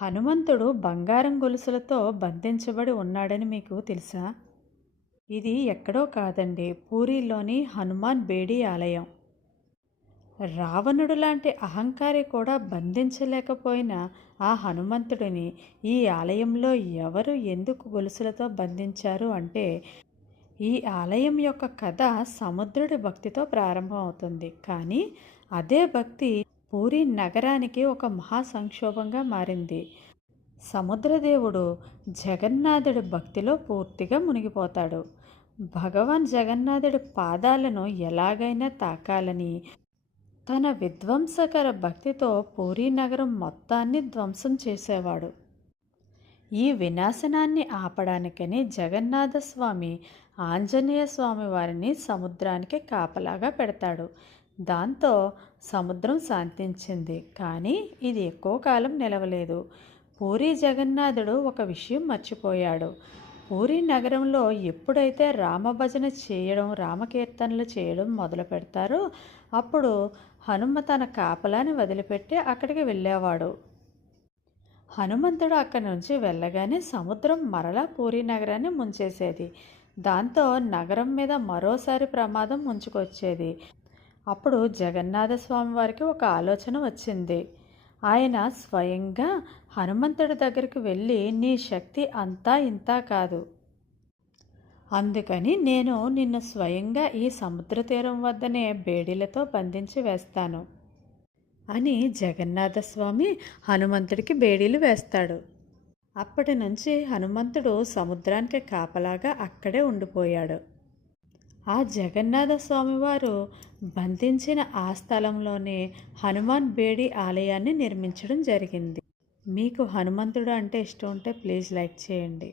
హనుమంతుడు బంగారం గొలుసులతో బంధించబడి ఉన్నాడని మీకు తెలుసా? ఇది ఎక్కడో కాదండి, పూరీలోని హనుమాన్ బేడి ఆలయం. రావణుడు లాంటి అహంకారి కూడా బంధించలేకపోయిన ఆ హనుమంతుడిని ఈ ఆలయంలో ఎవరు ఎందుకు గొలుసులతో బంధించారు అంటే, ఈ ఆలయం యొక్క కథ సముద్రుడి భక్తితో ప్రారంభమవుతుంది. కానీ అదే భక్తి పూరీ నగరానికి ఒక మహా సంక్షోభంగా మారింది. సముద్రదేవుడు జగన్నాథుడి భక్తిలో పూర్తిగా మునిగిపోతాడు. భగవాన్ జగన్నాథుడి పాదాలను ఎలాగైనా తాకాలని తన విధ్వంసకర భక్తితో పూరీ నగరం మొత్తాన్ని ధ్వంసం చేసేవాడు. ఈ వినాశనాన్ని ఆపడానికని జగన్నాథస్వామి ఆంజనేయ స్వామి వారిని సముద్రానికి కాపలాగా పెడతాడు. దాంతో సముద్రం శాంతించింది. కానీ ఇది ఎక్కువ కాలం నిలవలేదు. పూరీ జగన్నాథుడు ఒక విషయం మర్చిపోయాడు. పూరీ నగరంలో ఎప్పుడైతే రామభజన చేయడం, రామకీర్తనలు చేయడం మొదలు పెడతారో అప్పుడు హనుమ తన కాపలాని వదిలిపెట్టి అక్కడికి వెళ్ళేవాడు. హనుమంతుడు అక్కడి నుంచి వెళ్ళగానే సముద్రం మరలా పూరీ నగరాన్ని ముంచేసేది. దాంతో నగరం మీద మరోసారి ప్రమాదం ముంచుకొచ్చేది. అప్పుడు జగన్నాథ స్వామి వారికి ఒక ఆలోచన వచ్చింది. ఆయన స్వయంగా హనుమంతుడి దగ్గరికి వెళ్ళి, నీ శక్తి అంతా ఇంతా కాదు, అందుకని నేను నిన్ను స్వయంగా ఈ సముద్ర తీరం వద్దనే బేడీలతో బంధించి వేస్తాను అని జగన్నాథస్వామి హనుమంతుడికి బేడీలు వేస్తాడు. అప్పటి నుంచి హనుమంతుడు సముద్రానికి కాపలాగా అక్కడే ఉండిపోయాడు. ఆ జగన్నాథ స్వామివారు బంధించిన ఆ స్థలంలోనే హనుమాన్ బేడి ఆలయాన్ని నిర్మించడం జరిగింది. మీకు హనుమంతుడు అంటే ఇష్టం ఉంటే ప్లీజ్ లైక్ చేయండి.